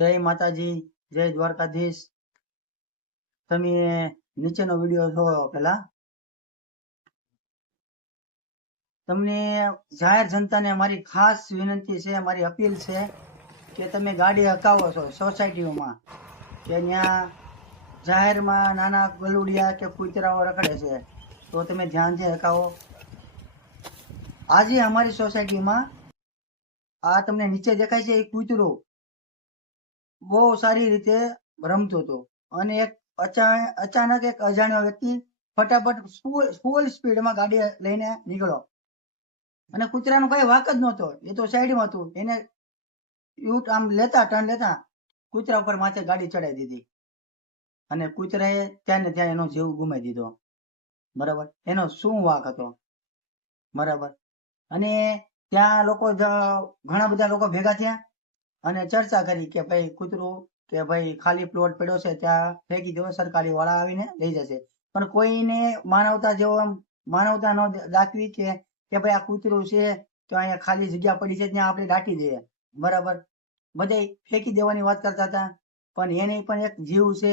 જય માતાજી, જય દ્વારકાધીશ. તમે નીચેનો વિડીયો જોયો પેલા. તમને જાહેર જનતાને મારી ખાસ વિનંતી છે, મારી અપીલ છે કે તમે ગાડી હકાવો છો સોસાયટીઓમાં કે ત્યાં જાહેરમાં નાના ગલુડિયા કે કૂતરાઓ રખડે છે તો તમે ધ્યાનથી હકાવો. આજે અમારી સોસાયટીમાં આ તમને નીચે દેખાય છે એ કૂતરો બહુ સારી રીતે રમતો હતો અને એક અચાનક એક અજાણ્યો વ્યક્તિ ફટાફટ ફૂલ સ્પીડમાં ગાડી લઈને નીકળ્યો અને કૂતરાનો કઈ વાક જ નહોતો. એ તો સાઈડમાં હતું. એને આમ ટર્ન લેતા કૂતરા ઉપર માથે ગાડી ચડાવી દીધી અને કૂતરાએ ત્યાં ને ત્યાં એનો જીવ ગુમાવી દીધો. બરાબર, એનો શું વાક હતો? બરાબર. અને ત્યાં લોકો ઘણા બધા લોકો ભેગા થયા અને ચર્ચા કરી કે ભાઈ કૂતરું કે ભાઈ ખાલી પ્લોટ પડ્યો છે ત્યાં ફેંકી દો, સરકારી વાળા આવીને લઈ જશે. પણ કોઈને માનવતા જેવો માનવતા ન દાખવી કે ભાઈ આ કૂતરું છે તો અહીંયા ખાલી જગ્યા પડી છે ત્યાં આપણે દાટી દઈએ. બરાબર, બધે ફેંકી દેવાની વાત કરતા હતા. પણ એને પણ એક જીવ છે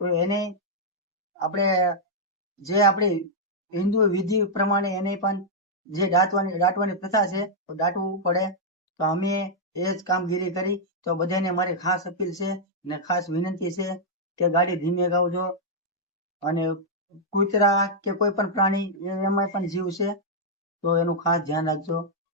તો એને આપણે હિન્દુ વિધિ પ્રમાણે એને પણ જે દાટવાની પ્રથા છે તો દાટવું પડે. તો અમે એ જ કામગીરી કરી. તો બધાને મારી ખાસ અપીલ છે ને ખાસ વિનંતી છે કે ગાડી ધીમે ગાવજો અને કૂતરા કે કોઈ પણ પ્રાણી એમાં પણ જીવ છે તો એનું ખાસ ધ્યાન રાખજો.